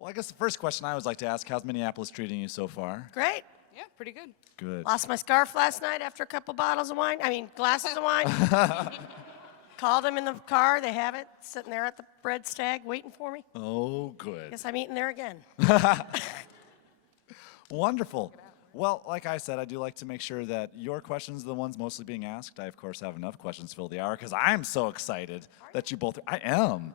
Well, I guess the first question I always like to ask, how's Minneapolis treating you so far? Great. Yeah, pretty good. Good. Lost my scarf last night after a couple bottles of wine. I mean, glasses of wine. Called them in the car. They have it sitting there at the bread stag waiting for me. Oh, good. Guess I'm eating there again. Wonderful. Well, like I said, I do like to make sure that your questions are the ones mostly being asked. I, of course, have enough questions to fill the hour because I'm so excited that you both, I am.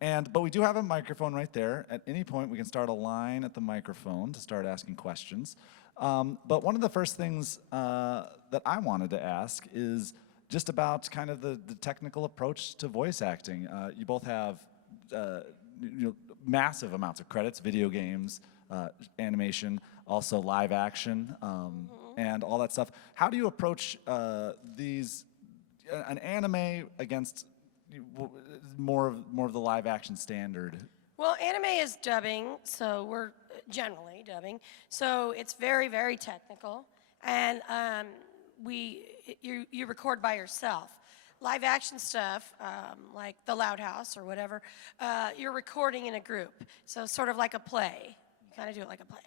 But we do have a microphone right there. At any point, we can start a line at the microphone to start asking questions. But one of the first things that I wanted to ask is just about kind of the technical approach to voice acting. You both have massive amounts of credits, video games, animation, also live action, and all that stuff. How do you approach an anime against more of the live action standard? Well, anime is dubbing, so we're generally dubbing. So it's very, very technical, and you record by yourself. Live action stuff, like The Loud House or whatever, you're recording in a group. So sort of like a play. You kind of do it like a play.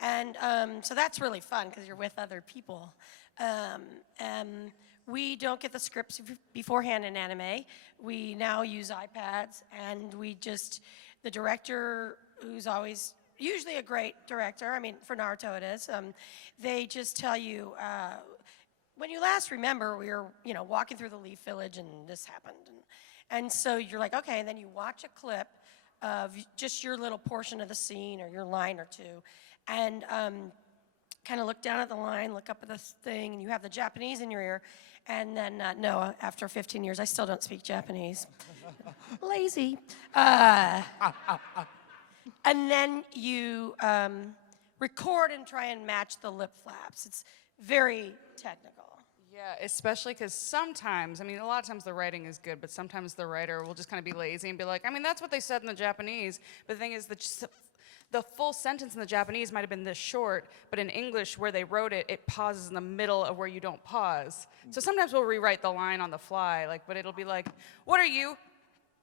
And so that's really fun because you're with other people. We don't get the scripts beforehand in anime. We now use iPads, and the director, who's always usually a great director, I mean, for Naruto it is, they just tell you, when you last remember, we were, walking through the Leaf Village and this happened. And so you're like, okay, and then you watch a clip of just your little portion of the scene or your line or two, and kind of look down at the line, look up at this thing, and you have the Japanese in your ear. And then, no, after 15 years, I still don't speak Japanese. Lazy. And then you record and try and match the lip flaps. It's very technical. Yeah, especially because sometimes, a lot of times the writing is good, but sometimes the writer will just kind of be lazy and be like, that's what they said in the Japanese. But the thing is, the full sentence in the Japanese might have been this short, but in English, where they wrote it, it pauses in the middle of where you don't pause. So sometimes we'll rewrite the line on the fly, but it'll be like, what are you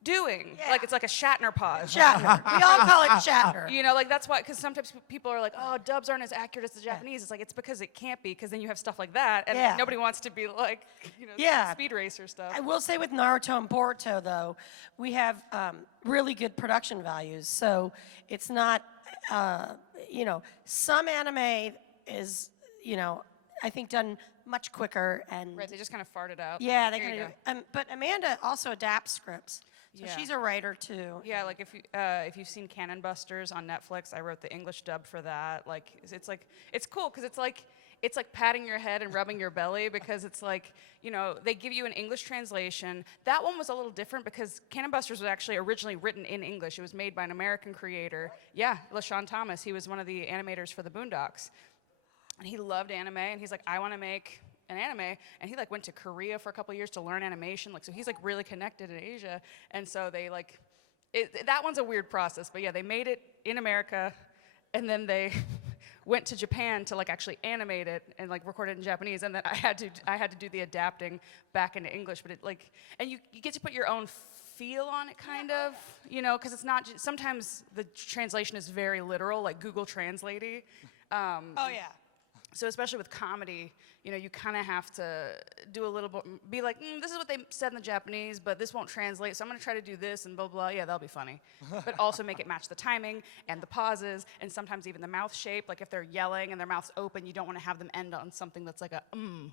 doing? Yeah. It's like a Shatner pause. Shatner. We all call it Shatner. That's why, because sometimes people are like, oh, dubs aren't as accurate as the Japanese. It's like, it's because it can't be, because then you have stuff like that, and nobody wants to be like, speed racer stuff. I will say with Naruto and Boruto, though, we have really good production values. So it's not, some anime is, I think done much quicker. And right, they just kind of fart it out. Yeah, they kind of do. But Amanda also adapts scripts. So she's a writer too. Yeah, if you've seen Cannon Busters on Netflix, I wrote the English dub for that. It's cool because it's like patting your head and rubbing your belly, because it's like, they give you an English translation. That one was a little different because Cannon Busters was actually originally written in English. It was made by an American creator. Yeah, LaShawn Thomas. He was one of the animators for the Boondocks. And he loved anime, and he's like, I want to make an anime, and he went to Korea for a couple of years to learn animation, so he's really connected in Asia, and so they that one's a weird process, but yeah, they made it in America, and then they went to Japan to actually animate it and record it in Japanese, and then I had to do the adapting back into English, but and you get to put your own feel on it, kind of, because it's not sometimes the translation is very literal, like Google Translate-y. Oh yeah. So especially with comedy, you kind of have to do a little bit, be like, this is what they said in the Japanese, but this won't translate, so I'm going to try to do this and blah, blah, yeah, that'll be funny. But also make it match the timing and the pauses, and sometimes even the mouth shape. Like if they're yelling and their mouth's open, you don't want to have them end on something that's like a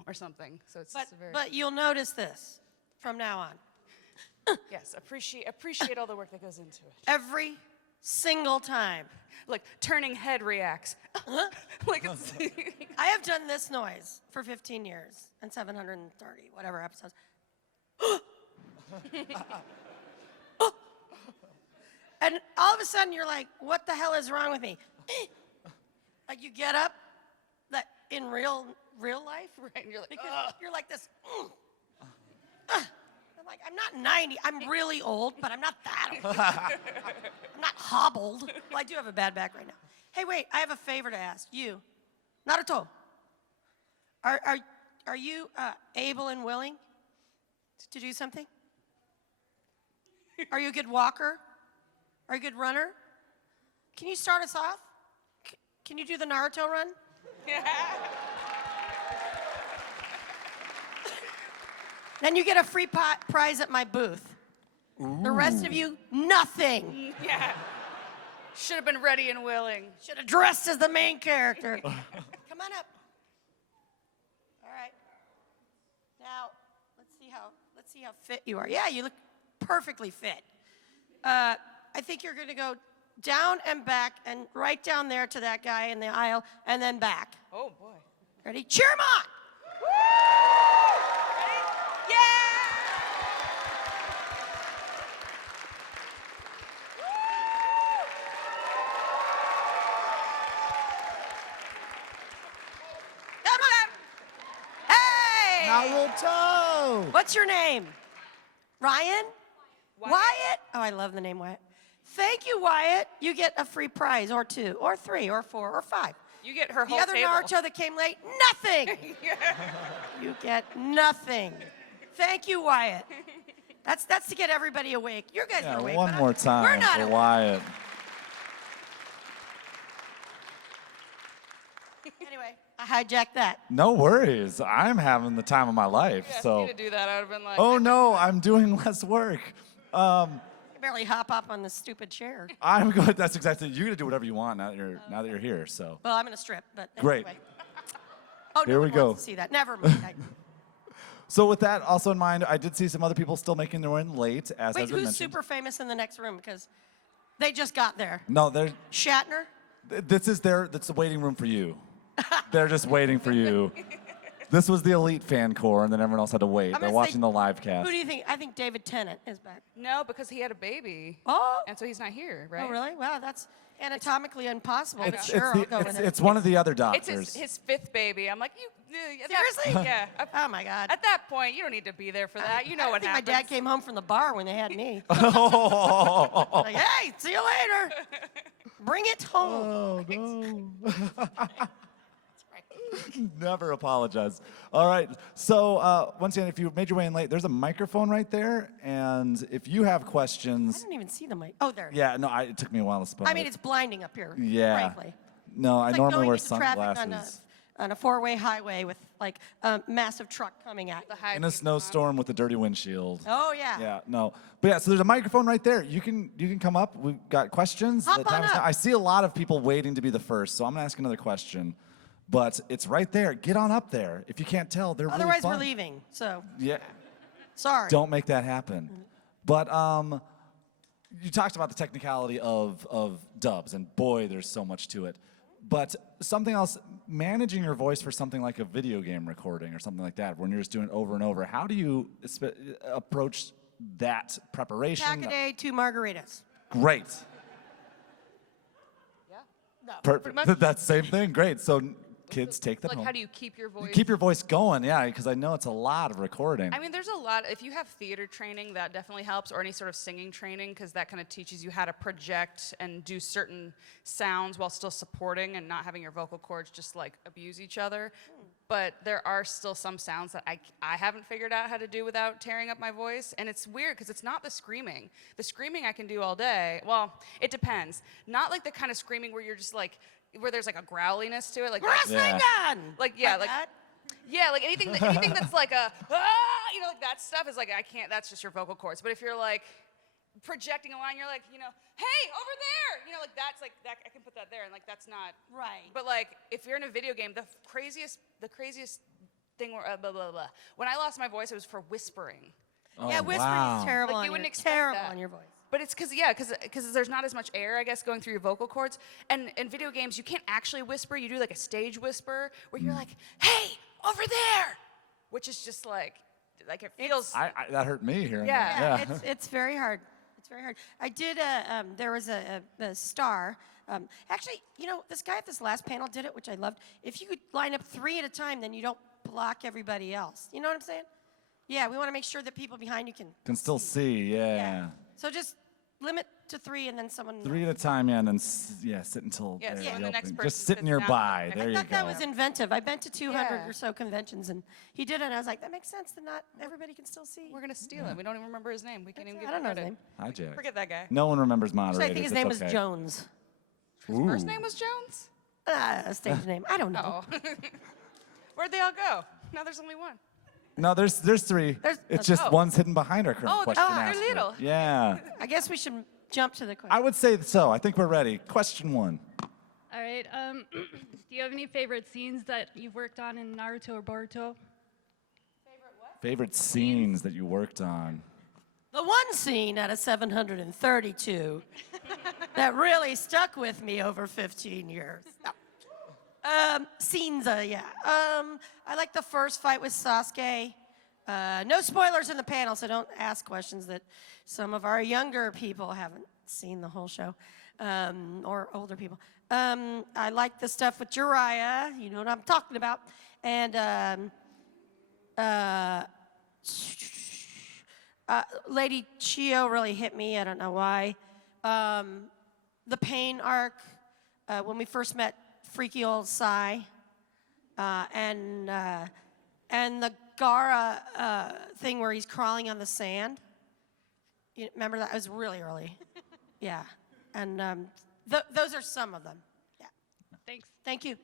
or something. So it's But you'll notice this from now on. Yes, appreciate all the work that goes into it. Every single time. Like turning head reacts. It's I have done this noise for 15 years and 730 whatever episodes. And all of a sudden you're like, what the hell is wrong with me? Like you get up, that in real life, right? And you're like, because you're like this. I'm like, I'm not 90. I'm really old, but I'm not that old. I'm not hobbled. Well, I do have a bad back right now. Hey, wait, I have a favor to ask you. Naruto, are you able and willing to do something? Are you a good walker? Are you a good runner? can you start us off? Can you do the Naruto run? Then you get a free prize at my booth. The rest of you, nothing. Yeah. Should have been ready and willing. Should have dressed as the main character. Come on up. All right. Now, let's see how fit you are. Yeah, you look perfectly fit. I think you're going to go down and back and right down there to that guy in the aisle and then back. Oh, boy. Ready? Cheer him on! Yeah! Come on! Hey! Naruto! What's your name? Ryan? Wyatt? Oh, I love the name Wyatt. Thank you, Wyatt. You get a free prize, or 2, or 3, or 4, or 5. You get her The whole other table. Naruto that came late, nothing. You get nothing. Thank you, Wyatt. That's to get everybody awake. You guys Yeah, are awake. one but more we're time not for awake. Wyatt. Anyway, I hijacked that. No worries. I'm having the time of my life. You asked So, me to do that, I would have been like, oh no, I'm doing less work. I barely hop up on this stupid chair. I'm good. That's exactly. You're gonna do whatever you want now that you're here. So Well, I'm gonna strip, but Great. anyway. Oh, Here no we one go. wants to see that. Never mind. So with that also in mind, I did see some other people still making their way in late, as Wait, has been who's mentioned. super famous in the next room? Because they just got there. No, they're. Shatner? This is that's the waiting room for you. They're just waiting for you. This was the elite fan core, and then everyone else had to wait. I'm They're gonna watching say- the live cast. Who do you think? I think David Tennant is back. no, because he had a baby. Oh. And so he's not here, right? Oh, really? Wow, that's anatomically impossible. It's- But sure, I'll go with it's, it. it's one of the other It's doctors. his 5th baby. I'm like, Seriously? Yeah. Oh, my God. At that point, you don't need to be there for that. You know I what think happens. my dad came home from the bar when they had me. Oh, Like, hey, see you later. Bring it home. no. Never apologize. All right. So once again, if you made your way in late, there's a microphone right there, and if you have I questions, don't even see the mic. Oh, there. yeah, no, it took me a while to spot I mean, it. it's blinding up here, Yeah. frankly. No, I It's like normally going wear into traffic sunglasses. on a four-way highway with, like, a massive truck coming at you. The high In a beams on. snowstorm with a dirty windshield. Oh, yeah. Yeah, no. But yeah, so there's a microphone right there. You can come up. We've got questions. Hop The time on is now. up. I see a lot of people waiting to be the first, so I'm gonna ask another question. But it's right there. Get on up there. If you can't tell, they're really Otherwise, fun. we're leaving, so Yeah. sorry. Don't make that happen. But you talked about the technicality of dubs, and boy, there's so much to it. But something else, managing your voice for something like a video game recording or something like that, when you're just doing it over and over, how do you approach that preparation? Pack a day, 2 margaritas. Great. Yeah. No. Perfect. much. That's the same thing. Great. So kids take that Like, home. how do you keep your voice? Keep your voice going, yeah, because I know it's a lot of recording. I mean, there's a lot. If you have theater training, that definitely helps, or any sort of singing training, because that kind of teaches you how to project and do certain sounds while still supporting and not having your vocal cords just like abuse each other. But there are still some sounds that I haven't figured out how to do without tearing up my voice. And it's weird because it's not the screaming. The screaming I can do all day. Well, it depends. Not like the kind of screaming where you're just like, where there's like a growliness to it. Like Wrestling Yeah. gun! Like, yeah, like- that? yeah, like anything that's like you know, like that stuff is like, I can't, that's just your vocal cords. But if you're like projecting a line, you're like, you know, hey, over there, you know, like that's like, that I can put that there, and like that's not. Right. But like, if you're in a video game, the craziest thing where, blah, blah, blah. When I lost my voice, it was for whispering. Oh, Yeah, whispering wow. is terrible, Like, on you wouldn't your, expect terrible that. on your voice. But it's because there's not as much air, I guess, going through your vocal cords. And in video games, you can't actually whisper. You do like a stage whisper where you're like, hey, over there, which is just like it feels. That hurt me hearing Yeah. that. It's very hard. It's very hard. I did, there was a star. Actually, you know, this guy at this last panel did it, which I loved. If you could line up 3 at a time, then you don't block everybody else. You know what I'm saying? Yeah, we want to make sure that people behind you Can still see, yeah. So just limit to 3 and then someone. 3 at a time, yeah, and then sit until Yeah, they're so when the next yelping. person Just sit sits nearby. down, There I you thought go. that was inventive. I've been to 200 Yeah. or so conventions, and he did it, and I was like, that makes sense that not everybody can still see. We're gonna steal him. We don't even remember his name. We can't even give I don't him know his credit. name. Hi, Jack. Forget that guy. No one remembers Actually, moderators. I think his it's name okay. was Jones. His first name was Jones? Stage name. I don't know. Oh. Where'd they all go? Now there's only one. No, there's three. It's just one's hidden behind our current question they're asker. little. Yeah. I guess we should jump to the question. I would say so. I think we're ready. Question 1. All right. Do you have any favorite scenes that you've worked on in Naruto or Boruto? Favorite scenes that you worked on? The one scene out of 732 that really stuck with me over 15 years. No. Scenes, yeah. I like the first fight with Sasuke. No spoilers in the panel, so don't ask questions that some of our younger people haven't seen the whole show, or older people. I like the stuff with Jiraiya, you know what I'm talking about. And Lady Chio really hit me, I don't know why. The Pain arc, when we first met freaky old Sai, and the Gara thing where he's crawling on the sand. You remember that? It was really early. Yeah, and those are some of them. Yeah. Thanks. Thank you.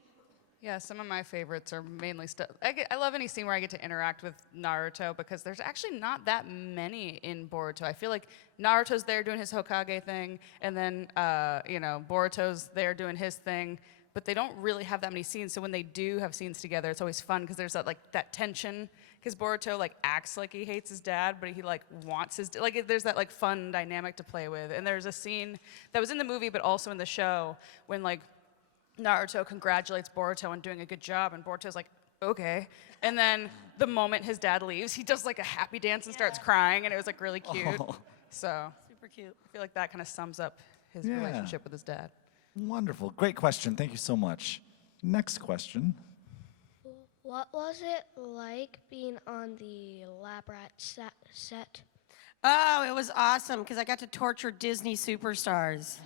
Yeah, some of my favorites are mainly stuff. I love any scene where I get to interact with Naruto because there's actually not that many in Boruto. I feel like Naruto's there doing his Hokage thing, and then Boruto's there doing his thing, but they don't really have that many scenes. So when they do have scenes together, it's always fun because there's that tension. Because Boruto acts like he hates his dad, but he wants his there's that fun dynamic to play with. And there's a scene that was in the movie, but also in the show when Naruto congratulates Boruto on doing a good job, and Boruto's like, okay. And then the moment his dad leaves, he does a happy dance and starts crying, and it was really cute. Oh. So Super cute. I feel like that kind of sums up his relationship with his dad. Wonderful. Great question. Thank you so much. Next question. What was it like being on the Lab Rat set? Oh, it was awesome because I got to torture Disney superstars.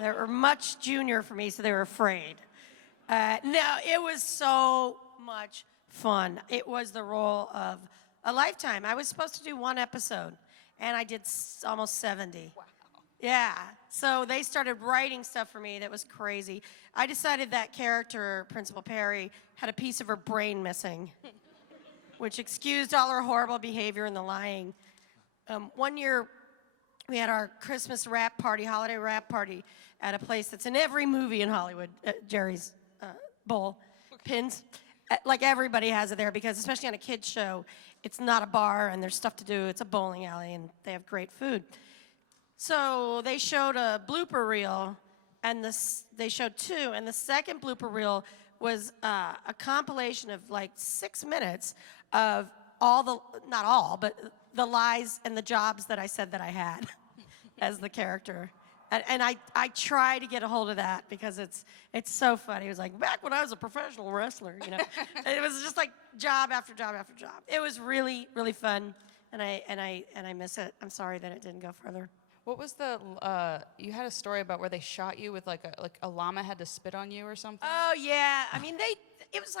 They were much junior for me, so they were afraid. No, it was so much fun. It was the role of a lifetime. I was supposed to do one episode, and I did almost 70. Wow. Yeah, so they started writing stuff for me that was crazy. I decided that character, Principal Perry, had a piece of her brain missing, which excused all her horrible behavior and the lying. One year, we had our Christmas holiday wrap party at a place that's in every movie in Hollywood, Jerry's Bowl, Pins. Everybody has it there because, especially on a kid's show, it's not a bar and there's stuff to do. It's a bowling alley and they have great food. So they showed a blooper reel, and they showed 2, and the second blooper reel was a compilation of 6 minutes of not all, but the lies and the jobs that I said that I had as the character. And I try to get a hold of that because it's so funny. It was back when I was a professional wrestler, It was just job after job after job. It was really, really fun, and I miss it. I'm sorry that it didn't go further. What was you had a story about where they shot you with a llama had to spit on you or something? Oh yeah, I mean it was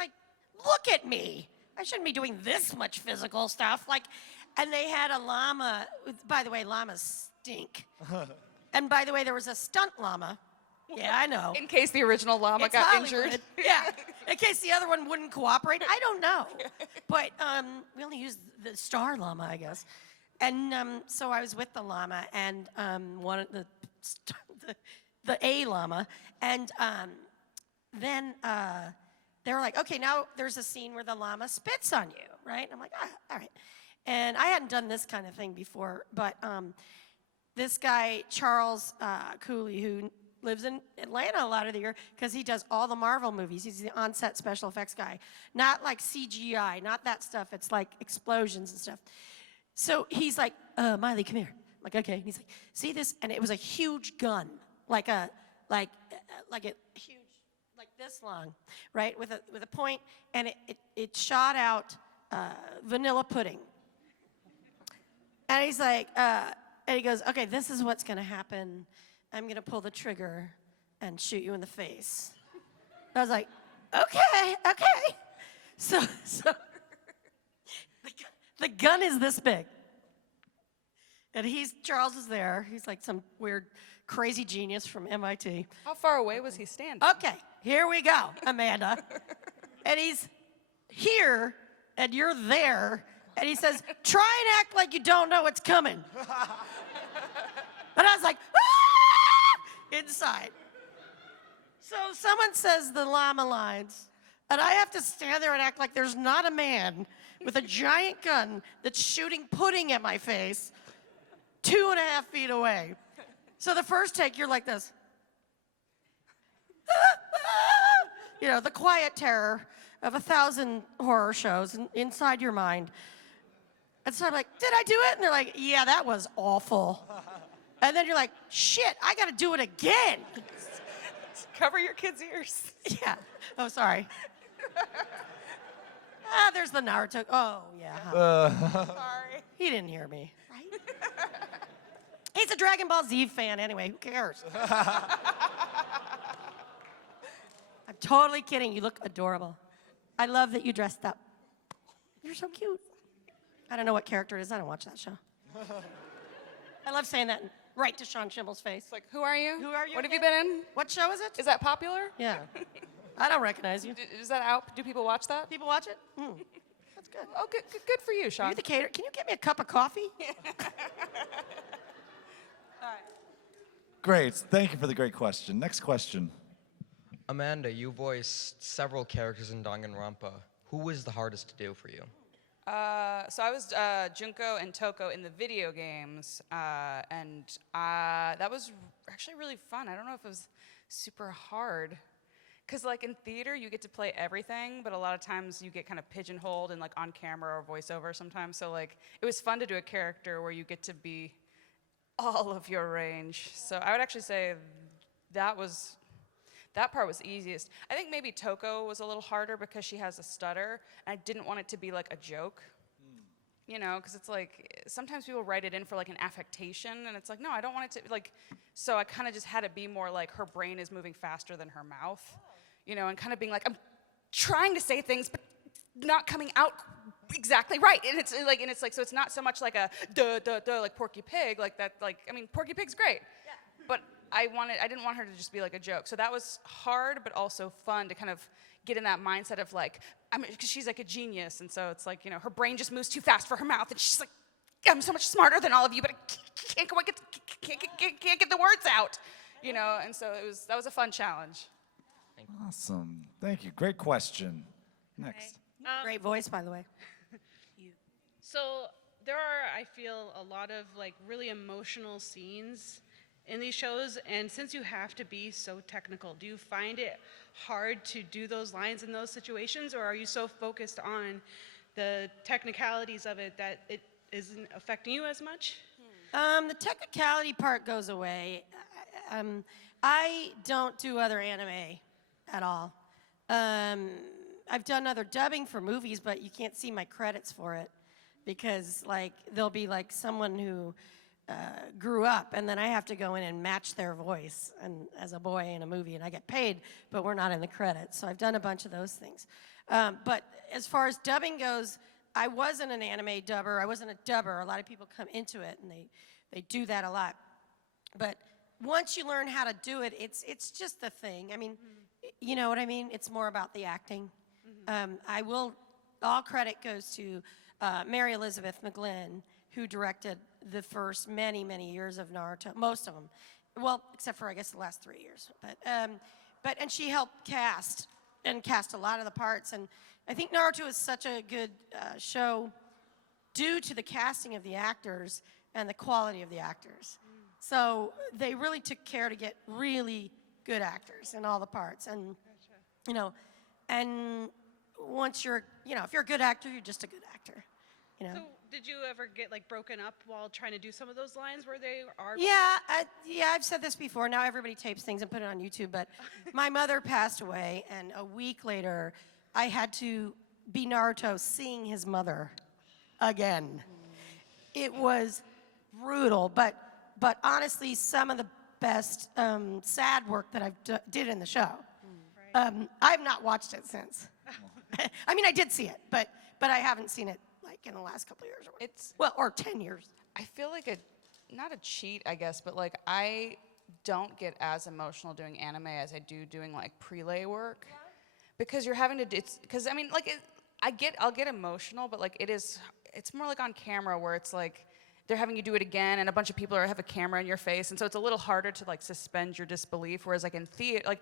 look at me. I shouldn't be doing this much physical stuff. And they had a llama. By the way, llamas stink. And by the way, there was a stunt llama. Yeah, I know. In case the original llama It's got Hollywood. injured. Yeah, in case the other one wouldn't cooperate. I don't know. But we only used the star llama, I guess. And so I was with the llama and one of the A llama, and then they were like, okay, now there's a scene where the llama spits on you, right? And I'm like, all right. And I hadn't done this kind of thing before, but this guy, Charles Cooley, who lives in Atlanta a lot of the year because he does all the Marvel movies. He's the on-set special effects guy. Not CGI, not that stuff. It's explosions and stuff. So he's like, Miley, come here. I'm like, okay. And he's like, see this? And it was a huge gun, like a huge, this long, right? With a point, and it shot out vanilla pudding. And he's like, and he goes, okay, this is what's gonna happen. I'm gonna pull the trigger and shoot you in the face. I was like, okay. So the gun is this big. And Charles is there. He's some weird crazy genius from MIT. How far away was he standing? Okay, here we go, Amanda. And he's here, and you're there, and he says, try and act like you don't know what's coming. And I was like, ah! Inside. So someone says the llama lines, and I have to stand there and act like there's not a man with a giant gun that's shooting pudding at my face 2.5 feet away. So the first take, you're like this. You know, the quiet terror of 1,000 horror shows inside your mind. And so I'm like, did I do it? And they're like, yeah, that was awful. And then you're like, shit, I got to do it again. Cover your kids' ears. Yeah. Oh, sorry. There's the Naruto. Oh, yeah. Sorry. He didn't hear me. Right? He's a Dragon Ball Z fan anyway. Who cares? I'm totally kidding. You look adorable. I love that you dressed up. You're so cute. I don't know what character it is. I don't watch that show. I love saying that right to Sean Schimmel's face. It's like, who are you? Who are you What have you again? been in? What show is it? Is that popular? Yeah. I don't recognize you. Is that out? Do people watch that? People watch it? That's good. Oh, good for you, Are Sean. you the caterer? Can you get me a cup of coffee? Great. Thank you for the great question. Next question. Amanda, you voiced several characters in Danganronpa. Who was the hardest to do for you? So I was Junko and Toko in the video games, and that was actually really fun. I don't know if it was super hard, because like in theater you get to play everything, but a lot of times you get kind of pigeonholed in like on camera or voiceover sometimes. So like it was fun to do a character where you get to be all of your range. So I would actually say that part was easiest. I think maybe Toko was a little harder because she has a stutter, and I didn't want it to be like a joke. You know, because it's like, sometimes people write it in for like an affectation, and it's like, no, I don't want it to, like, so I kind of just had it be more like her brain is moving faster than her mouth, you know, and kind of being like, I'm trying to say things, but not coming out exactly right. And it's like, so it's not so much like a duh, like Porky Pig, like that, like, I mean, Porky Pig's great, but I didn't want her to just be like a joke. So that was hard, but also fun to kind of get in that mindset of like, because she's like a genius, and so it's like, you know, her brain just moves too fast for her mouth, and she's like, I'm so much smarter than all of you, but I can't get the words out, you know. And so that was a fun challenge. Awesome. Thank you. Great question. Next. Great voice, by the way. So there are, I feel, a lot of like really emotional scenes in these shows, and since you have to be so technical, do you find it hard to do those lines in those situations, or are you so focused on the technicalities of it that it isn't affecting you as much? The technicality part goes away. I don't do other anime at all. I've done other dubbing for movies, but you can't see my credits for it because like there'll be like someone who grew up, and then I have to go in and match their voice and as a boy in a movie, and I get paid, but we're not in the credits. So I've done a bunch of those things. But as far as dubbing goes, I wasn't an anime dubber. I wasn't a dubber. A lot of people come into it, and they do that a lot. But once you learn how to do it, it's just the thing. I mean, you know what I mean? It's more about the acting. All credit goes to Mary Elizabeth McGlynn, who directed the first many, many years of Naruto, most of them. Well, except for, I guess, the last 3 years. And she helped cast a lot of the parts. And I think Naruto is such a good show due to the casting of the actors and the quality of the actors. So they really took care to get really good actors in all the parts. And, you know, and once you're, you know, if you're a good actor, you're just a good actor, you know. So did you ever get like broken up while trying to do some of those lines where they are? Yeah, I've said this before. Now everybody tapes things and put it on YouTube, but my mother passed away, and a week later, I had to be Naruto seeing his mother again. It was brutal, but honestly, some of the best sad work that I've did in the show. I have not watched it since. I mean, I did see it, but I haven't seen it like in the last couple of years or whatever. Or 10 years. I feel like not a cheat, I guess, but like I don't get as emotional doing anime as I do doing like prelay work, because you're having to. Because I mean, like, I'll get emotional, but like it's more like on camera where it's like they're having you do it again, and a bunch of people have a camera in your face, and so it's a little harder to like suspend your disbelief. Whereas like in theater, like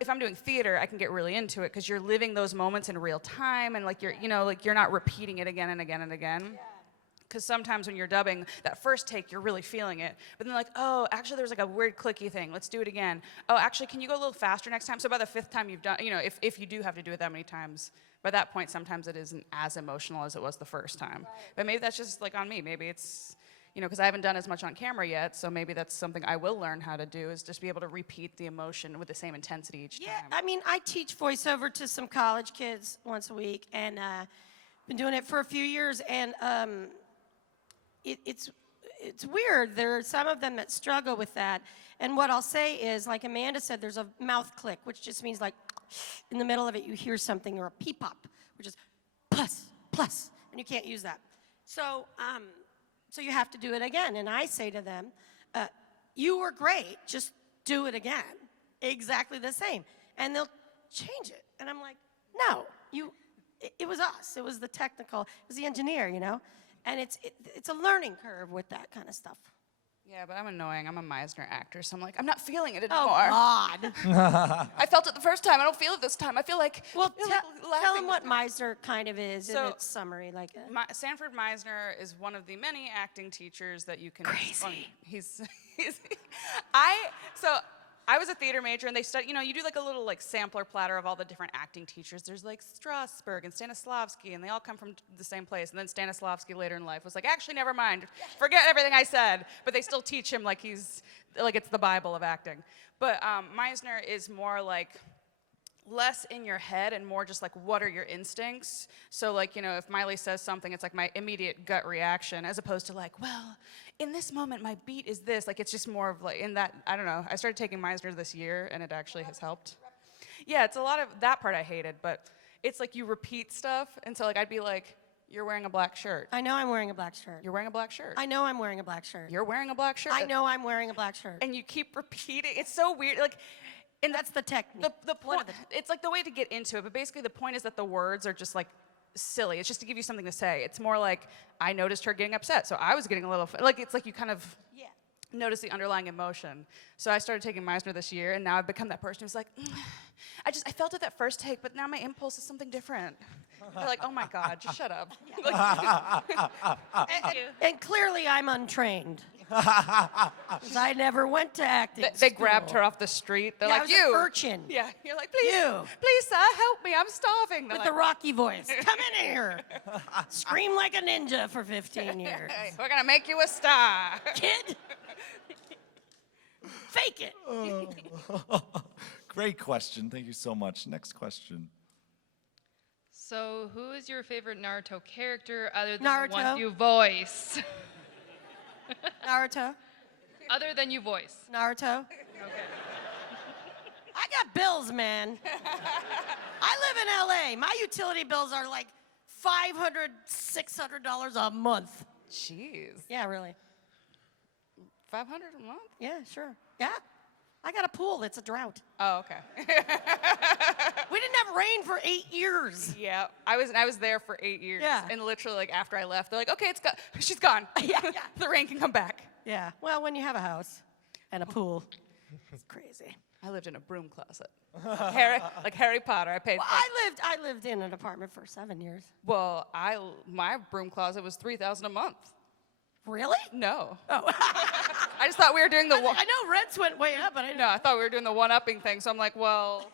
if I'm doing theater, I can get really into it because you're living those moments in real time, and like you're not repeating it again and again and again. Because sometimes when you're dubbing, that first take, you're really feeling it. But then like, oh, actually there was like a weird clicky thing. Let's do it again. Oh, actually, can you go a little faster next time? So by the 5th time you've done, if you do have to do it that many times, by that point, sometimes it isn't as emotional as it was the first time. But maybe that's just like on me. Maybe it's, because I haven't done as much on camera yet, so maybe that's something I will learn how to do, is just be able to repeat the emotion with the same intensity each time. Yeah, I mean, I teach voiceover to some college kids once a week, and been doing it for a few years, and it's weird. There are some of them that struggle with that, and what I'll say is, like Amanda said, there's a mouth click, which just means like in the middle of it you hear something, or a pee-pop, which is plus, and you can't use that. So you have to do it again, and I say to them, you were great, just do it again, exactly the same, and they'll change it, and I'm like, no, it was us, it was the technical, it was the engineer, and it's a learning curve with that kind of stuff. Yeah, but I'm annoying. I'm a Meisner actor, so I'm like, I'm not feeling it Oh, anymore. God. I felt it the first time. I don't feel it this time. I feel like Well, I feel tell laughing them what this time. Meisner kind of is in So, its summary. Sanford Meisner is one of the many acting teachers that you can. Crazy. I was a theater major, and they study. You do like a little like sampler platter of all the different acting teachers. There's like Strasberg and Stanislavski, and they all come from the same place. And then Stanislavski later in life was like, actually, never mind, forget everything I said. But they still teach him like it's the Bible of acting. But Meisner is more like less in your head and more just like, what are your instincts? So like, if Miley says something, it's like my immediate gut reaction, as opposed to like, well, in this moment my beat is this. Like, it's just more of like, in that, I don't know. I started taking Meisner this year, and it actually has helped. Yeah, it's a lot of that part I hated, but it's like you repeat stuff, and so like I'd be like, you're wearing a black shirt. I know I'm wearing a black shirt. You're wearing a black shirt. I know I'm wearing a black shirt. You're wearing a black shirt. I know I'm wearing a black shirt. And you keep repeating. It's so weird. Like, and that's the technique. The point. It's like the way to get into it, but basically the point is that the words are just like silly. It's just to give you something to say. It's more like, I noticed her getting upset, so I was getting a little like, it's like you kind of notice the underlying emotion. So I started taking Meisner this year, and now I've become that person who's like, I felt it that first take, but now my impulse is something different. They're like, oh my God, just shut up. And clearly I'm untrained. 'Cause I never went to acting They school. grabbed her off the street. They're Yeah, I like, was an you. urchin. Yeah, you're like, please, You. please, sir, help me, I'm starving. They're With like, the Rocky voice. Come in here. Scream like a ninja for 15 years. hey, we're gonna make you a star. Kid. Fake it. Great question. Thank you so much. Next question. So, who is your favorite Naruto character other than Naruto. the one you voice? Naruto. Other than you voice. Naruto. Okay. I got bills, man. I live in LA. My utility bills are like $500, $600 a month. Jeez. Yeah, really. 500 a month? Yeah, sure. Yeah. I got a pool. It's a drought. Oh, okay. We didn't have rain for 8 years. Yeah, I was there for 8 years. Yeah. And literally, like, after I left, they're like, okay, she's gone. Yeah. The rain can come back. Yeah. Well, when you have a house and a pool, it's crazy. I lived in a broom closet. Like Harry Potter. I paid. Well, I lived in an apartment for 7 years. Well, my broom closet was $3,000 a month. Really? No. Oh. I just thought we were doing the one. I know rents went way up, but I didn't. No, I thought we were doing the one-upping thing. So I'm like, well,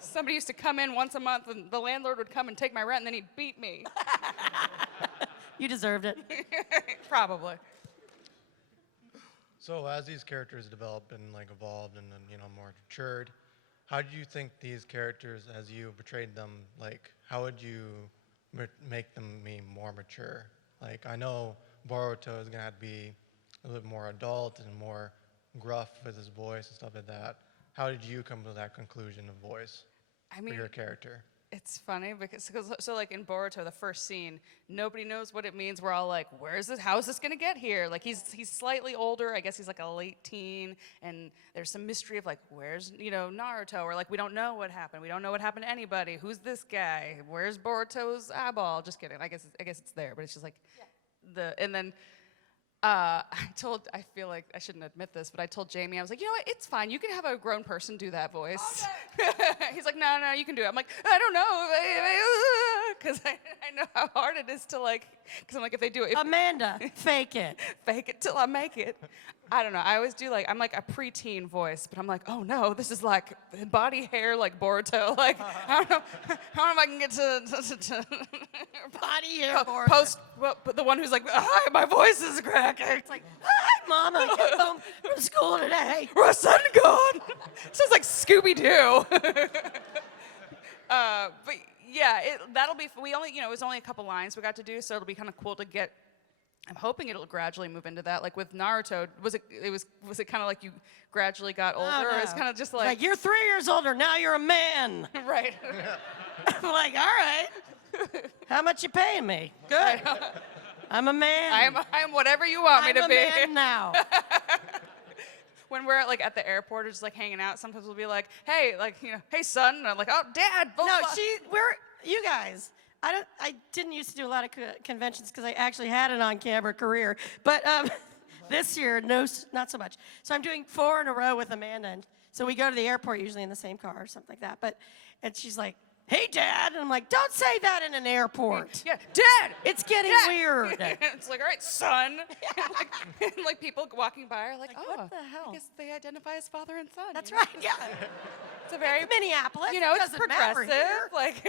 somebody used to come in once a month, and the landlord would come and take my rent, and then he'd beat me. You deserved it. Probably. So as these characters developed and like evolved and then more matured, how do you think these characters, as you portrayed them, like how would you make them be more mature? Like I know Boruto is gonna have to be a little bit more adult and more gruff with his voice and stuff like that. How did you come to that conclusion of voice for your character? It's funny because so like in Boruto, the first scene, nobody knows what it means. We're all like, "Where's this? How is this gonna get here?" Like he's slightly older. I guess he's like a late teen, and there's some mystery of like, "Where's Naruto?" Or like, we don't know what happened. We don't know what happened to anybody. Who's this guy? Where's Boruto's eyeball? Just kidding. I guess it's there, but it's just like and then. I feel like I shouldn't admit this, but I told Jamie, I was like, you know what, it's fine. You can have a grown person do that voice. Okay. He's like, no, you can do it. I'm like, I don't know. Because I know how hard it is to like, because I'm like, if they do it. Amanda, fake it. Fake it till I make it. I don't know. I always do like, I'm like a preteen voice, but I'm like, oh no, this is like body hair like Boruto. Like, I don't know if I can get to Body hair Boruto. Post, but the one who's like, hi, my voice is cracking. It's like, hi, Mama, I came home from school today. Rasengan! Sounds like Scooby-Doo. But yeah, that'll be, it was only a couple lines we got to do, so it'll be kind of cool to get, I'm hoping it'll gradually move into that. Like with Naruto, was it kind of like you gradually got older? Oh, no. Or it's kind of just like you're 3 years older, now you're a man. right. I'm like, all right. How much you paying me? Good. I'm a man. I am whatever you want me to be. I'm a man now. When we're like at the airport or just like hanging out, sometimes we'll be like, hey, like, hey son, and I'm like, oh dad. Blah, No, blah. you guys. I didn't used to do a lot of conventions because I actually had an on-camera career, but this year, not so much. So I'm doing 4 in a row with Amanda, and so we go to the airport usually in the same car or something like that. And she's like, "Hey, Dad," and I'm like, "Don't say that in an airport." Yeah, Dad. It's getting weird. It's like, all right, son. And like people walking by are like, oh, what the hell? I guess they identify as father and son. That's you know? right. Yeah. It's a very It's Minneapolis. You know, it it's doesn't matter progressive. here. Like,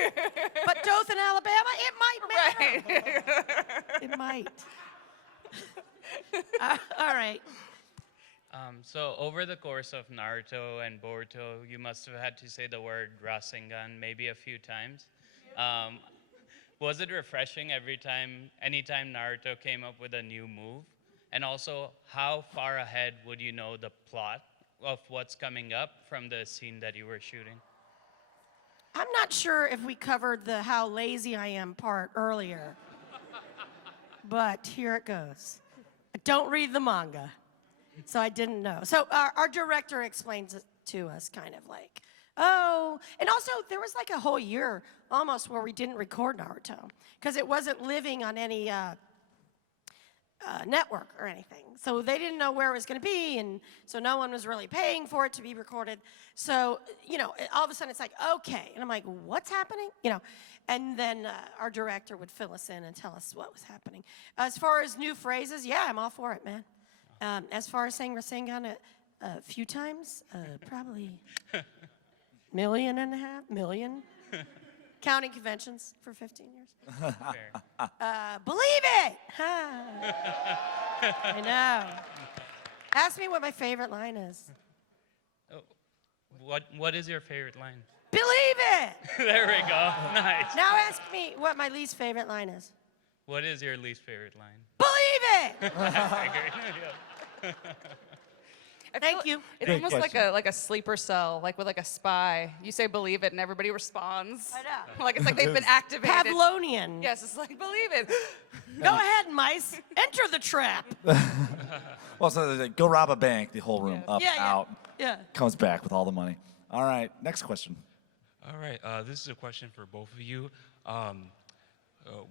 But Dothan, Alabama, it might matter. right. It might. All right. So over the course of Naruto and Boruto, you must have had to say the word Rasengan maybe a few times. Was it refreshing anytime Naruto came up with a new move? And also, how far ahead would you know the plot of what's coming up from the scene that you were shooting? I'm not sure if we covered the how lazy I am part earlier, but here it goes. I don't read the manga, so I didn't know. So our director explains it to us kind of like, oh, and also there was like a whole year almost where we didn't record Naruto because it wasn't living on any network or anything. So they didn't know where it was going to be, and so no one was really paying for it to be recorded. So, all of a sudden it's like, okay. And I'm like, what's happening? And then our director would fill us in and tell us what was happening. As far as new phrases, yeah, I'm all for it, man. As far as saying Rasengan a few times, probably 1.5 million. Counting conventions for 15 years. Believe it! I know. Ask me what my favorite line is. Oh, what is your favorite line? Believe it! There we go. Nice. Now ask me what my least favorite line is. What is your least favorite line? Believe it! I agree. Yeah. Thank you. It's Great almost question. like a sleeper cell, like with like a spy. You say believe it and everybody responds. I know. Like it's like they've been activated. Pavlonian. Yes, it's like believe it. Go ahead, mice. Enter the trap. Well, so they go rob a bank, the whole room, up, Yeah, yeah. out, Yeah. comes back with all the money. All right, next question. All right, this is a question for both of you.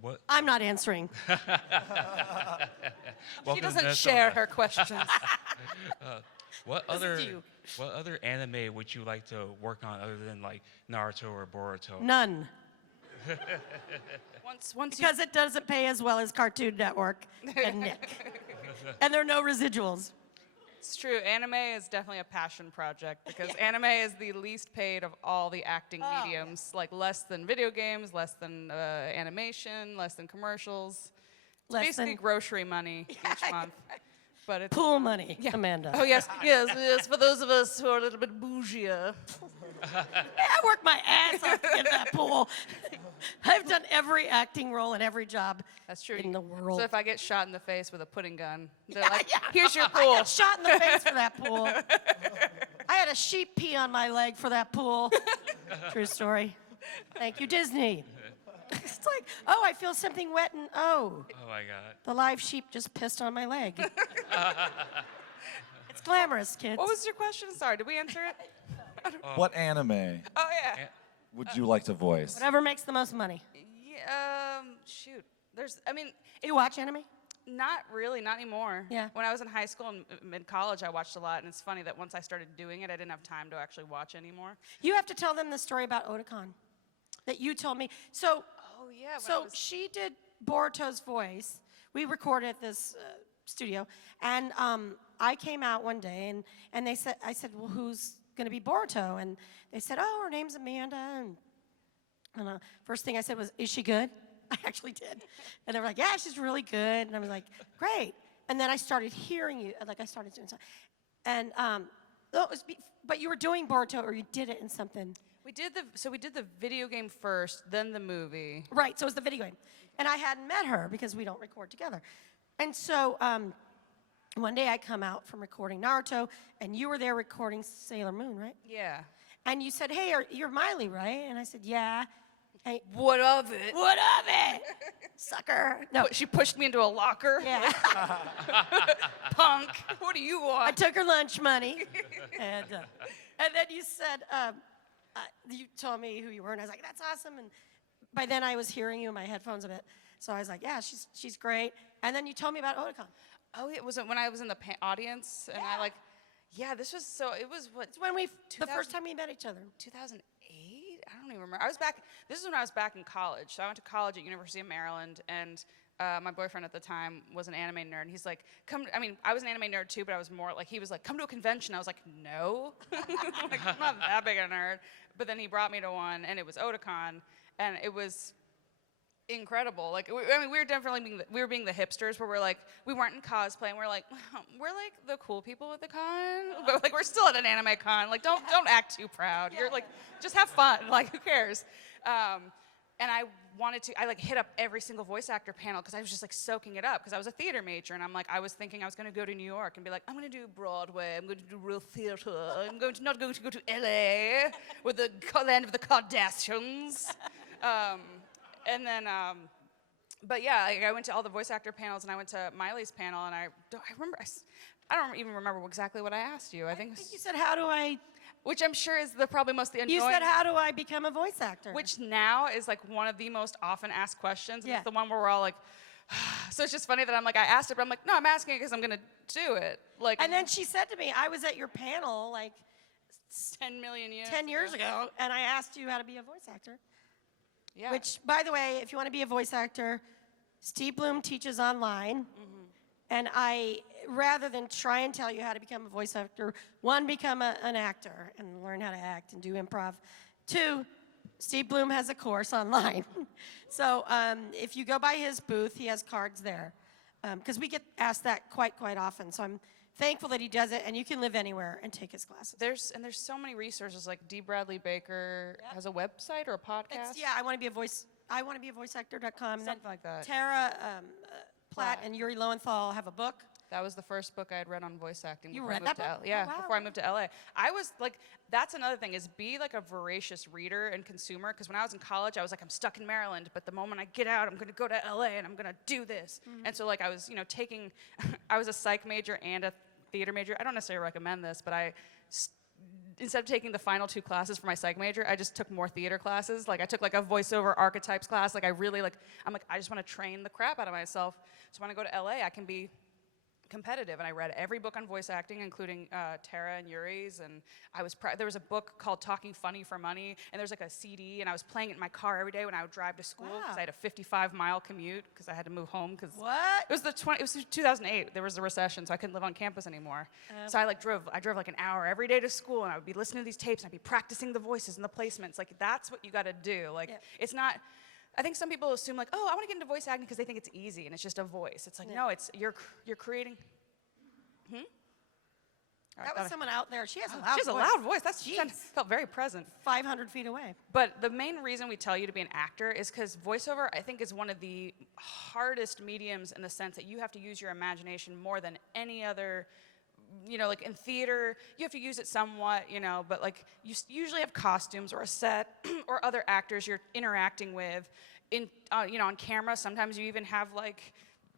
What? I'm not answering. She Welcome, doesn't Vanessa. share her questions. What This is other you. what other anime would you like to work on other than like Naruto or Boruto? None. Once Because it doesn't pay as well as Cartoon Network and Nick. And there are no residuals. It's true. Anime is definitely a passion project because anime is the least paid of all the acting mediums. Like less than video games, less than animation, less than commercials. It's Less basically than- grocery money each month. But it's Pool money, Amanda. Oh yes, yes. For those of us who are a little bit bougier. I worked my ass off to get that pool. I've done every acting role and every job That's true. in the world. So if I get shot in the face with a pudding gun, they're like, "Here's your pool." I got shot in the face for that pool. I had a sheep pee on my leg for that pool. True story. Thank you, Disney. It's like, oh, I feel something wet and oh, Oh my God. the live sheep just pissed on my leg. It's glamorous, kids. What was your question? Sorry, did we answer it? What anime Oh yeah. would you like to voice? Whatever makes the most money. Yeah, shoot. Do you watch anime? Not really, not anymore. Yeah. When I was in high school and mid-college, I watched a lot, and it's funny that once I started doing it, I didn't have time to actually watch anymore. You have to tell them the story about Otakon that you told me. So, Oh yeah. so she did Boruto's voice. We recorded at this studio, and I came out one day, and they said, I said, well, who's going to be Boruto? And they said, oh, her name's Amanda. And first thing I said was, is she good? I actually did. And they were like, yeah, she's really good. And I was like, great. And then I started hearing you, like I started doing something. And but you were doing Boruto, or you did it in something. we did the video game first, then the movie. Right, so it was the video game. And I hadn't met her because we don't record together. And so one day I come out from recording Naruto, and you were there recording Sailor Moon, right? Yeah. And you said, hey, you're Miley, right? And I said, yeah. And, What of it? what of it? Sucker. No, She pushed me into a locker. yeah. Punk. What do you want? I took her lunch money. And then you said, you told me who you were, and I was like, that's awesome. And by then I was hearing you in my headphones a bit. So I was like, yeah, she's great. And then you told me about Otakon. Oh, it was when I was in the audience, and I like, yeah, this was it was what? It's when the first time we met each other. 2008? I don't even remember. This is when I was back in college. So I went to college at University of Maryland, and my boyfriend at the time was an anime nerd. And he's like, I was an anime nerd too, but I was more like, he was like, come to a convention. I was like, no. Like, I'm not that big a nerd. But then he brought me to one, and it was Otakon, and it was incredible. Like, we were definitely being the hipsters, where we're like, we weren't in cosplay, and we're like the cool people at the con, but like we're still at an anime con. Like, don't act too proud. You're like, just have fun. Like, who cares? And I like hit up every single voice actor panel because I was just like soaking it up because I was a theater major, and I was thinking I was going to go to New York and be like, I'm going to do Broadway, I'm going to do real theater, I'm not going to go to LA with the land of the Kardashians. And then, but yeah, like, I went to all the voice actor panels, and I went to Miley's panel, and I don't even remember exactly what I asked you. I think you said, how do I... Which I'm sure is probably most annoying. You said, how do I become a voice actor? Which now is like one of the most often asked questions. Yeah. It's the one where we're all like, so it's just funny that I'm like, I asked it, but I'm like, no, I'm asking it because I'm going to do it. Like, and then she said to me, I was at your panel like 10 million years 10 years ago, and I asked you how to be a voice actor. Yeah. Which, by the way, if you want to be a voice actor, Steve Bloom teaches online. And rather than try and tell you how to become a voice actor, one, become an actor and learn how to act and do improv. Two, Steve Bloom has a course online. So if you go by his booth, he has cards there. Because we get asked that quite often. So I'm thankful that he does it, and you can live anywhere and take his classes. There's so many resources. Like D. Bradley Baker has a website or a podcast. I want to be a voice actor.com. Something like that. Tara Platt and Yuri Lowenthal have a book. That was the first book I had read on voice acting. You before I read moved that to book? Yeah, Oh, wow. before I moved to LA. I was like, that's another thing, is be like a voracious reader and consumer. Because when I was in college, I was like, I'm stuck in Maryland, but the moment I get out, I'm going to go to LA and I'm going to do this. And so like I was, I was a psych major and a theater major. I don't necessarily recommend this, but instead of taking the final 2 classes for my psych major, I just took more theater classes. Like I took like a voiceover archetypes class. Like I just want to train the crap out of myself. So when I go to LA, I can be competitive. And I read every book on voice acting, including Tara and Yuri's. And there was a book called Talking Funny for Money, and there's like a CD, and I was playing it in my car every day when I would drive to school because I had a 55-mile commute because I had to move home because it was 2008. There was a recession, so I couldn't live on campus anymore. So I drove like an hour every day to school, and I would be listening to these tapes, and I'd be practicing the voices and the placements. Like that's what you got to do. Like it's not. I think some people assume like, oh, I want to get into voice acting because they think it's easy and it's just a voice. It's like, no, it's you're creating. That was someone out there. She has a loud voice. She has a loud voice. She felt very present. 500 feet away. But the main reason we tell you to be an actor is because voiceover, I think, is one of the hardest mediums in the sense that you have to use your imagination more than any other like in theater, you have to use it somewhat, but like usually have costumes or a set or other actors you're interacting with. On camera, sometimes you even have like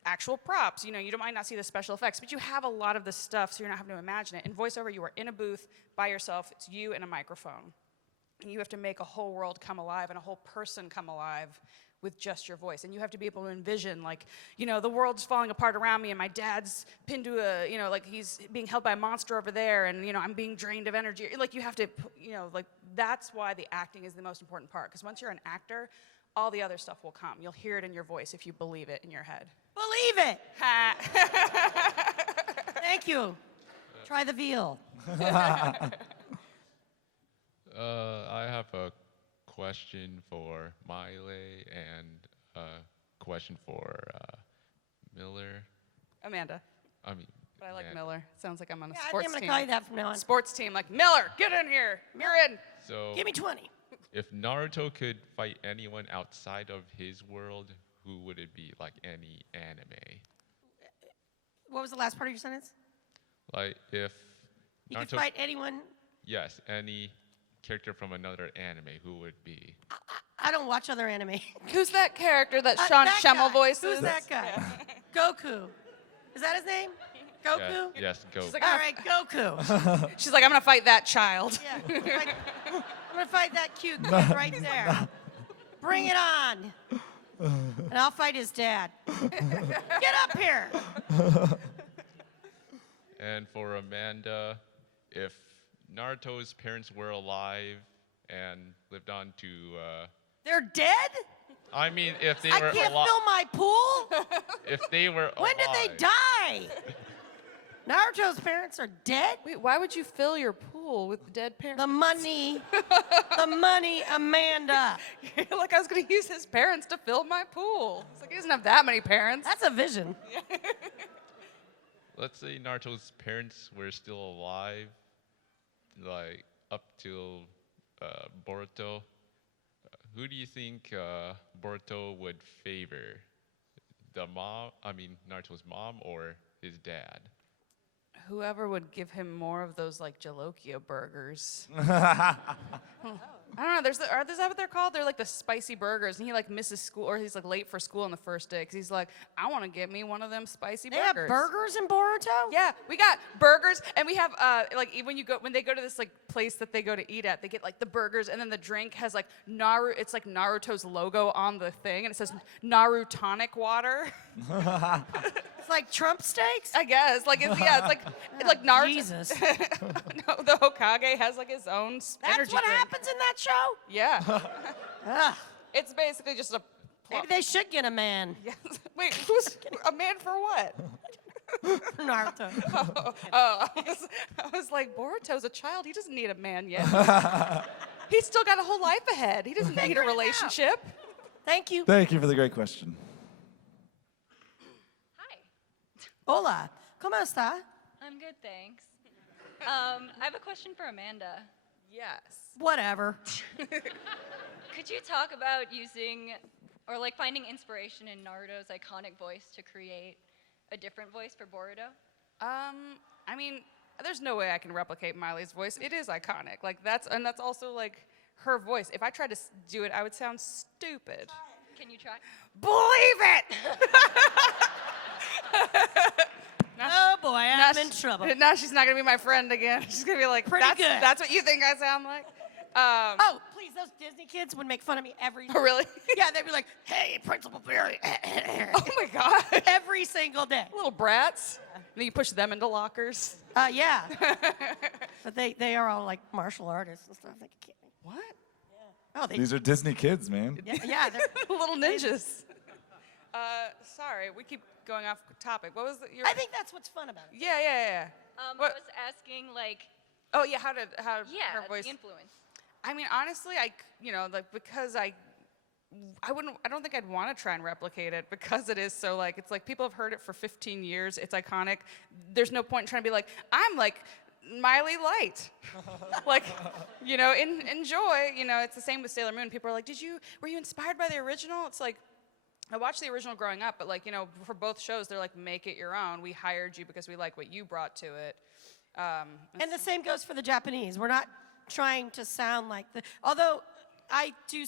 actual props. You might not see the special effects, but you have a lot of the stuff, so you're not having to imagine it. In voiceover, you are in a booth by yourself. It's you and a microphone. And you have to make a whole world come alive and a whole person come alive with just your voice. And you have to be able to envision, like, the world's falling apart around me and my dad's pinned to like he's being held by a monster over there and, I'm being drained of energy. Like, you have to, like, that's why the acting is the most important part. Because once you're an actor, all the other stuff will come. You'll hear it in your voice if you believe it in your head. Believe it. Thank you. Try the veal. I have a question for Maile and a question for Miller. Amanda. I mean, But I like yeah. Miller. Sounds like I'm on a Yeah, I sports think I'm team. gonna call you that from now on. Sports team, like, Miller, get in here. You're in. So, Give me 20. if Naruto could fight anyone outside of his world, who would it be? Like any anime? What was the last part of your sentence? Like if You could Naruto, fight anyone. yes, any character from another anime, who would it be? I don't watch other anime. Who's that character that Sean that Schemmel guy. voices? Who's that guy? Goku. Is that his name? Goku? Yeah, yes, go. She's like, All right, Goku. She's like, I'm gonna fight that child. Yeah. I'm gonna fight that cute kid right there. Bring it on. And I'll fight his dad. Get up here. And for Amanda, if Naruto's parents were alive and lived on to, They're dead? I mean, if they I were can't alive, fill my pool? if they were When did they die? Naruto's parents are dead? Wait, why would you fill your pool with dead parents? The money. The money, Amanda. Like I was gonna use his parents to fill my pool. It's like he doesn't have that many parents. That's a vision. let's say Naruto's parents were still alive, like up till Boruto. Who do you think Boruto would favor? Naruto's mom or his dad? Whoever would give him more of those like Jalokia burgers. I don't know. Is that what they're called? They're like the spicy burgers, and he like misses school, or he's like late for school on the first day because he's like, I want to get me one of them spicy They burgers. have burgers in Boruto? Yeah, we got burgers, and we have like when they go to this like place that they go to eat at, they get like the burgers, and then the drink has like it's like Naruto's logo on the thing, and it says Naru tonic water. It's like Trump steaks? I guess it's like Naruto. Jesus. No, the Hokage has like his own That's energy what drink. happens in that show? Yeah. Ugh. It's basically just a. Maybe they should get a man. Yes. Wait, who's a man for what? Naruto. I was like, Boruto's a child. He doesn't need a man yet. He's still got a whole life ahead. He doesn't need a relationship. Thank you. Thank you for the great question. Hi. Hola. ¿Cómo está? I'm good, thanks. I have a question for Amanda. Yes. Whatever. Could you talk about using or like finding inspiration in Naruto's iconic voice to create a different voice for Boruto? I mean, there's no way I can replicate Miley's voice. It is iconic. Like that's also like her voice. If I tried to do it, I would sound stupid. Can you try? Believe it. Oh boy, I'm in trouble. Now she's not gonna be my friend again. She's gonna be like, Pretty that's, good. That's what you think I sound like? Oh, please, those Disney kids would make fun of me every Oh, really? Yeah, they'd be like, hey, Principal Barry. Oh my God. Every single day. Little brats. And then you push them into lockers. Yeah. But they are all like martial artists and stuff. They can't. What? Oh, they. These are Disney kids, man. Yeah, they're. Little ninjas. Sorry, we keep going off topic. What was your? I think that's what's fun about it. Yeah. I What? was asking like, Oh yeah, how yeah, her voice? the influence. I mean, honestly, because I don't think I'd want to try and replicate it because it is so like, it's like people have heard it for 15 years. It's iconic. There's no point in trying to be like, I'm like Miley Light. Like, enjoy. It's the same with Sailor Moon. People are like, were you inspired by the original? It's like, I watched the original growing up, but like, you know, for both shows, they're like, make it your own. We hired you because we like what you brought to it. And the same goes for the Japanese. We're not trying to sound like the, although I do,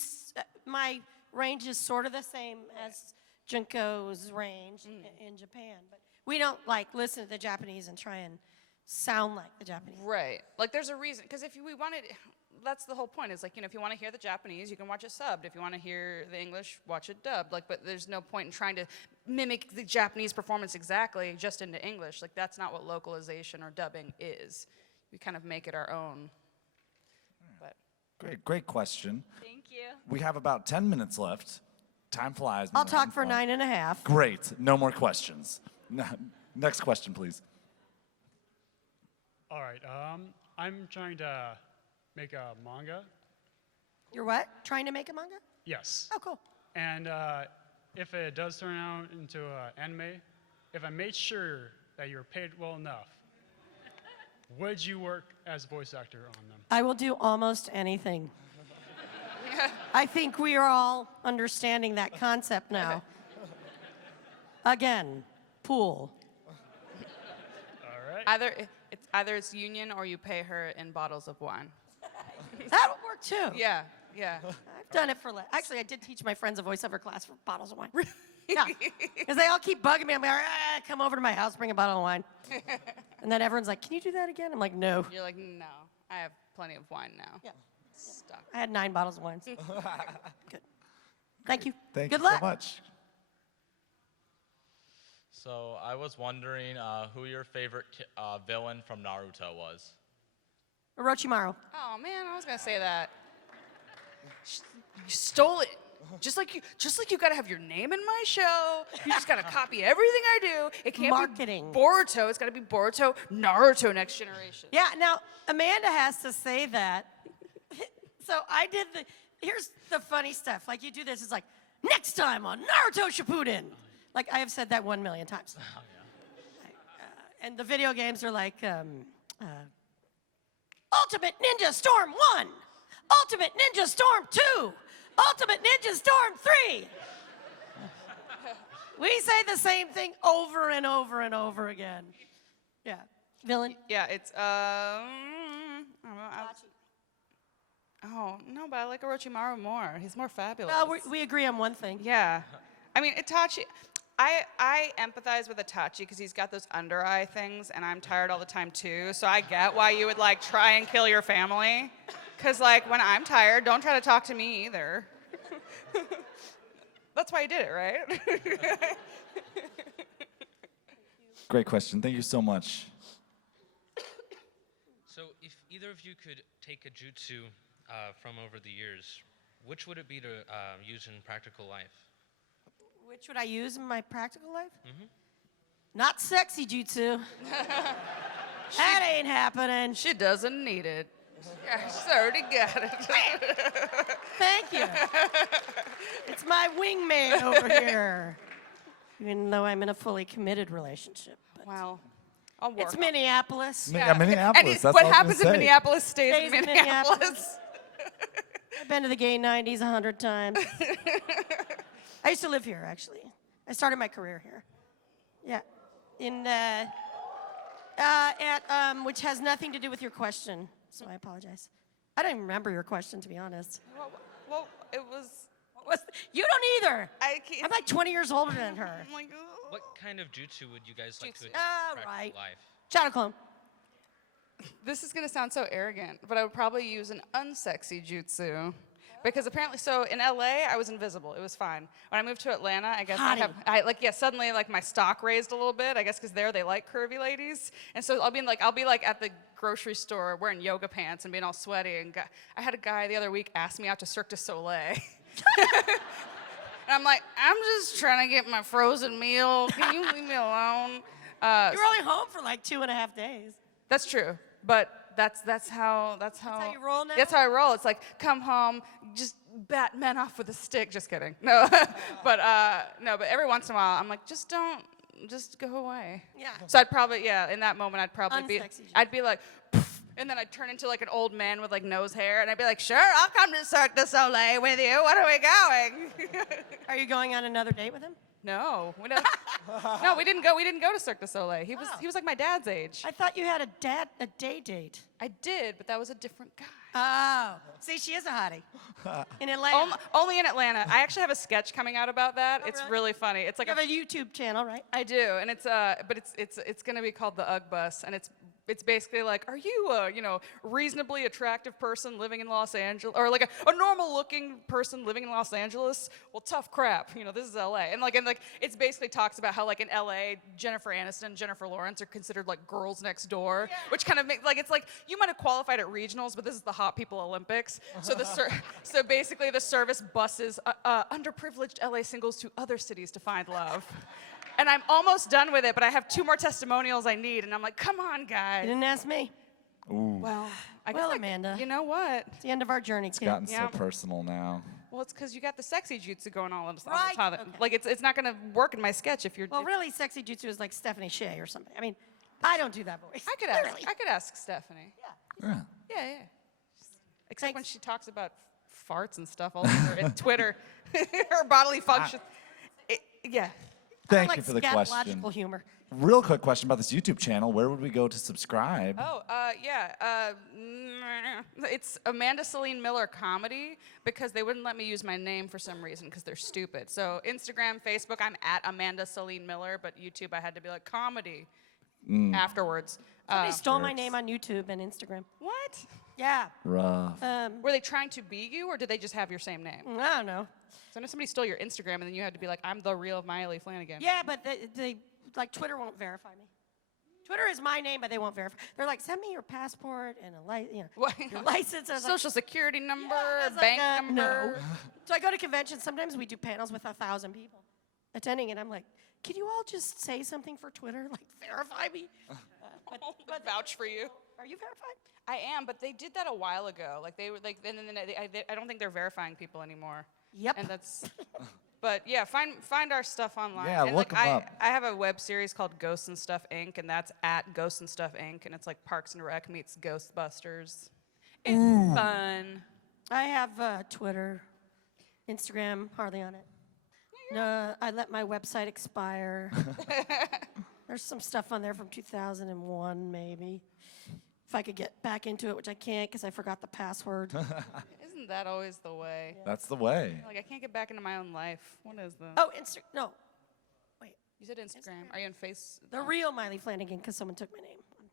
my range is sort of the same as Junko's range in Japan, but we don't like listen to the Japanese and try and sound like the Japanese. Right. Like there's a reason, because if we wanted, that's the whole point, is like, you know, if you want to hear the Japanese, you can watch it subbed. If you want to hear the English, watch it dubbed. Like, but there's no point in trying to mimic the Japanese performance exactly just into English. Like, that's not what localization or dubbing is. We kind of make it our own. But Great question. Thank you. We have about 10 minutes left. Time flies. I'll talk for 9.5. Great. No more questions. Next question, please. All right. I'm trying to make a manga. You're what? Trying to make a manga? Yes. Oh, cool. And if it does turn out into an anime, if I made sure that you're paid well enough, would you work as a voice actor on them? I will do almost anything. I think we are all understanding that concept now. Again, pool. All right. Either it's union or you pay her in bottles of wine. That would work too. Yeah, yeah. I've done it for actually, I did teach my friends a voiceover class for bottles of wine. Yeah, because they all keep bugging me. I'm like, come over to my house, bring a bottle of wine. And then everyone's like, can you do that again? I'm like, no. You're like, no, I have plenty of wine now. Yeah. Stuck. I had 9 bottles of wine. Good. Thank you. Thank Good you luck. so much. So I was wondering who your favorite villain from Naruto was. Orochimaru. Oh man, I was gonna say that. You stole it. Just like you gotta have your name in my show. You just gotta copy everything I do. It can't Marketing. be Boruto. It's gotta be Boruto, Naruto, Next Generation. Yeah, now Amanda has to say that. So I did here's the funny stuff. Like you do this, it's like, next time on Naruto Shippuden. Like I have said that 1 million times. Oh, yeah. And the video games are like, Ultimate Ninja Storm 1, Ultimate Ninja Storm 2, Ultimate Ninja Storm 3. We say the same thing over and over and over again. Yeah. Villain? Yeah, it's oh no, but I like Orochimaru more. He's more fabulous. Well, we agree on one thing. Yeah, I mean Itachi. I empathize with Itachi because he's got those under eye things, and I'm tired all the time too. So I get why you would like try and kill your family, because like when I'm tired, don't try to talk to me either. That's why he did it, right? Great question. Thank you so much. So if either of you could take a jutsu from over the years, which would it be to use in practical life? Which would I use in my practical life? Mm-hmm. Not sexy jutsu. That ain't happening. She doesn't need it. Yeah, she's already got it. Thank you. It's my wingman over here. Even though I'm in a fully committed relationship. Wow. I'll work. It's Minneapolis. Yeah, Minneapolis. And That's what what I was happens in gonna say. Minneapolis stays in Minneapolis. I've been to the gay 90s 100 times. I used to live here, actually. I started my career here. Yeah. Which has nothing to do with your question, so I apologize. I don't even remember your question, to be honest. Well, it was. You don't either. I'm like 20 years older than her. I'm like, What kind of jutsu would you guys like to achieve Ah, in practical right. life? Shadow clone. This is gonna sound so arrogant, but I would probably use an unsexy jutsu. Because apparently, so in LA, I was invisible. It was fine. When I moved to Atlanta, I guess suddenly like my stock raised a little bit. I guess because there they like curvy ladies, and so I'll be like at the grocery store wearing yoga pants and being all sweaty. And I had a guy the other week ask me out to Cirque du Soleil. And I'm like, I'm just trying to get my frozen meal. Can you leave me alone? You were only home for like 2.5 days. That's true, but that's how you roll now? That's how I roll. It's like come home, just bat men off with a stick. Just kidding. No, but every once in a while I'm like, just go away. Yeah. So I'd probably in that moment I'd probably Unsexy. I'd be like, And then I'd turn into like an old man with like nose hair, and I'd be like, sure, I'll come to Cirque du Soleil with you. When are we going? Are you going on another date with him? No, no, we didn't go. We didn't go to Cirque du Soleil. He was like my dad's age. I thought you had a day date. I did, but that was a different guy. Oh, see, she is a hottie. In Atlanta. Only in Atlanta. I actually have a sketch coming out about that. Oh, it's really? really funny. It's like You have a YouTube channel, right? I do, and it's gonna be called the Ugg Bus, and it's basically like, are you a reasonably attractive person living in Los Angeles, or like a normal looking person living in Los Angeles? Well, tough crap. This is LA, and it's basically talks about how like in LA, Jennifer Aniston and Jennifer Lawrence are considered like girls next door, which kind of makes it's like you might have qualified at regionals, but this is the Hot People Olympics. So so basically the service buses underprivileged LA singles to other cities to find love. And I'm almost done with it, but I have 2 more testimonials I need, and I'm like, come on, guys. You didn't ask me. Ooh. Well, Amanda. You know what? It's the end of our journey, It's kid. gotten so personal now. Well, it's because you got the sexy jutsu going on. Right. Okay. Like, it's not going to work in my sketch if you're... Well, really, sexy jutsu is like Stephanie Shea or something. I mean, I don't do that voice. I could ask Stephanie. Yeah. Yeah. Except when she talks about farts and stuff all over Twitter, her bodily functions. Yeah. Thank you for the question. Scatological humor. Real quick question about this YouTube channel. Where would we go to subscribe? Oh, yeah. It's Amanda Celine Miller Comedy because they wouldn't let me use my name for some reason because they're stupid. So Instagram, Facebook, I'm at Amanda Celine Miller, but YouTube, I had to be like comedy afterwards. Somebody stole my name on YouTube and Instagram. What? Yeah. Rough. Were they trying to be you, or did they just have your same name? I don't know. So I know somebody stole your Instagram, and then you had to be like, I'm the real Maile Flanagan. Yeah, but they like Twitter won't verify me. Twitter is my name, but they won't verify. They're like, send me your passport and your license. Social security number, like, bank number. No. So I go to conventions. Sometimes we do panels with 1,000 people attending, and I'm like, can you all just say something for Twitter, like verify me? But vouch for you. Are you verified? I am, but they did that a while ago. Like they were like, and then I don't think they're verifying people anymore. Yep. And that's, but yeah, find our stuff online. Yeah, and look 'em up. I have a web series called Ghosts and Stuff Inc., and that's at Ghosts and Stuff Inc., and it's like Parks and Rec meets Ghostbusters. It's fun. I have Twitter, Instagram, hardly on it. No, I let my website expire. There's some stuff on there from 2001, maybe. If I could get back into it, which I can't because I forgot the password. Isn't that always the way? That's the way. Like I can't get back into my own life. What is this? Oh, no. Wait. You said Instagram. Are you on Face? The real Maile Flanagan, because someone took my name on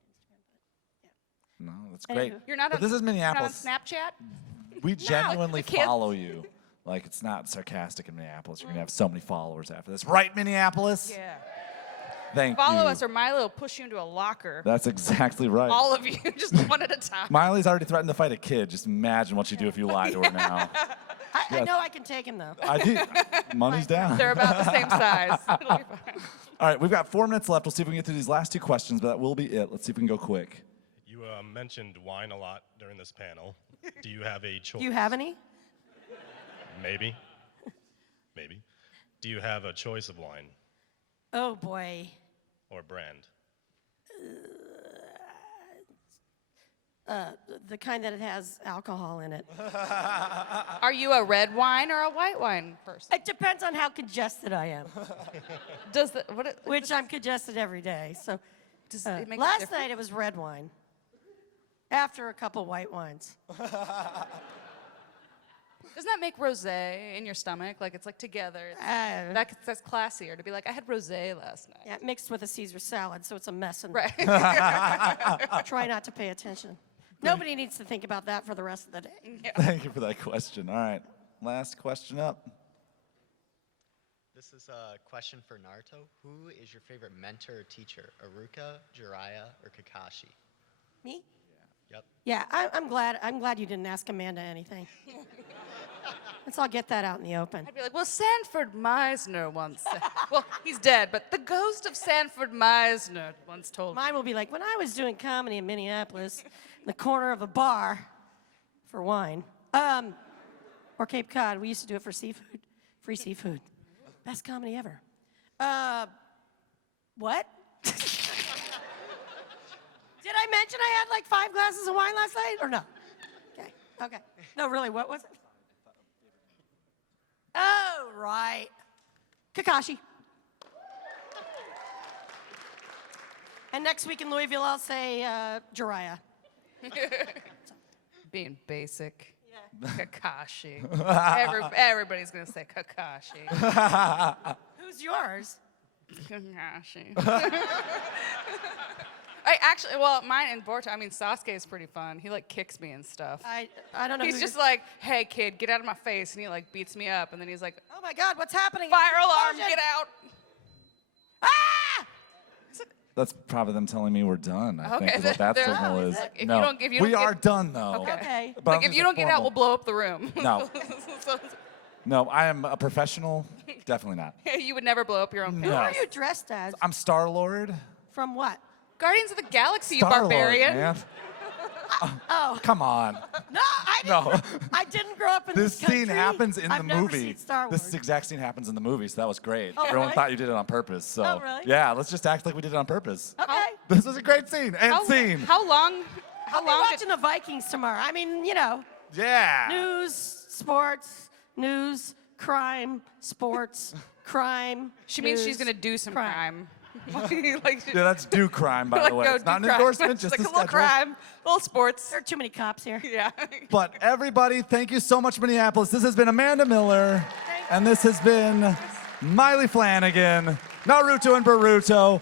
Instagram. No, that's great. Anywho. You're not But this is Minneapolis. You're not on Snapchat? We genuinely the kids- follow you. Like, it's not sarcastic in Minneapolis. You're going to have so many followers after this. Right, Minneapolis? Yeah. Thank Follow you. us, or Milo will push you into a locker. That's exactly right. All of you, just one at a time. Miley's already threatened to fight a kid. Just imagine what she'd do if you lied to her now. I know I can take him, though. I do. Money's down. They're about the same size. It'll be fine. All right, we've got 4 minutes left. We'll see if we can get through these last 2 questions, but that will be it. Let's see if we can go quick. You mentioned wine a lot during this panel. Do you have a choice? Do you have any? Maybe. Maybe. Do you have a choice of wine Oh, boy. or brand? The kind that it has alcohol in it. Are you a red wine or a white wine person? It depends on how congested I am. Which I'm congested every day. So Does it make a last difference? night it was red wine. After a couple white wines. Doesn't that make rosé in your stomach? Like it's like together. That's classier to be like, I had rosé last night. Yeah, mixed with a Caesar salad, so it's a mess. And Right. try not to pay attention. Nobody needs to think about that for the rest of the day. Yeah. Thank you for that question. All right, last question up. This is a question for Naruto. Who is your favorite mentor or teacher? Aruka, Jiraiya, or Kakashi? Me? Yep. Yeah, I'm glad you didn't ask Amanda anything. Let's all get that out in the open. I'd be like, well, Sanford Meisner once said. Well, he's dead, but the ghost of Sanford Meisner once told me. Mine will be like, when I was doing comedy in Minneapolis, in the corner of a bar for wine, or Cape Cod, we used to do it for seafood, free seafood. Best comedy ever. What? Did I mention I had like 5 glasses of wine last night or no? Okay. No, really, what was it? Oh, right. Kakashi. And next week in Louisville, I'll say Jiraiya. Being basic. Yeah. Kakashi. Everybody's going to say Kakashi. Who's yours? Kakashi. Mine and Boruto, I mean, Sasuke is pretty fun. He, like, kicks me and stuff. I don't know. He's just like, hey, kid, get out of my face. And he, like, beats me up. And then he's like, oh, my God, what's happening? Fire alarm, Explosion! get out. That's probably them telling me we're done. I Okay, think is what that they're- signal is. Like, if no, you don't- if you we don't are get- done though. Okay. But Like, if you don't get out, we'll blow up the room. No. No, I am a professional. Definitely not. You would never blow up your own No. Who pants. are you dressed as? I'm Star Lord. From what? Guardians of the Galaxy, you Star-Lord, barbarian. man. Oh. Come on. No, I didn't. No. I didn't grow up in This this country. scene happens in I've the never movie. Seen Star Wars. This exact scene happens in the movie, so that was great. Oh, Everyone really? thought you did it on purpose. So Oh, really? yeah, let's just act like we did it on purpose. Okay. This was a great scene. And scene. How long? I'll be watching the Vikings tomorrow. I mean, you know. Yeah. News, sports, crime, sports, crime. She means she's news, going to do some crime. Like, Yeah, that's do crime, by like, the way. go It's do not an crime. endorsement, It's just like a a little schedule. crime, a little sports. There are too many cops here. Yeah. But everybody, thank you so much, Minneapolis. This has been Amanda Miller, and this has been Maile Flanagan, Naruto and Boruto.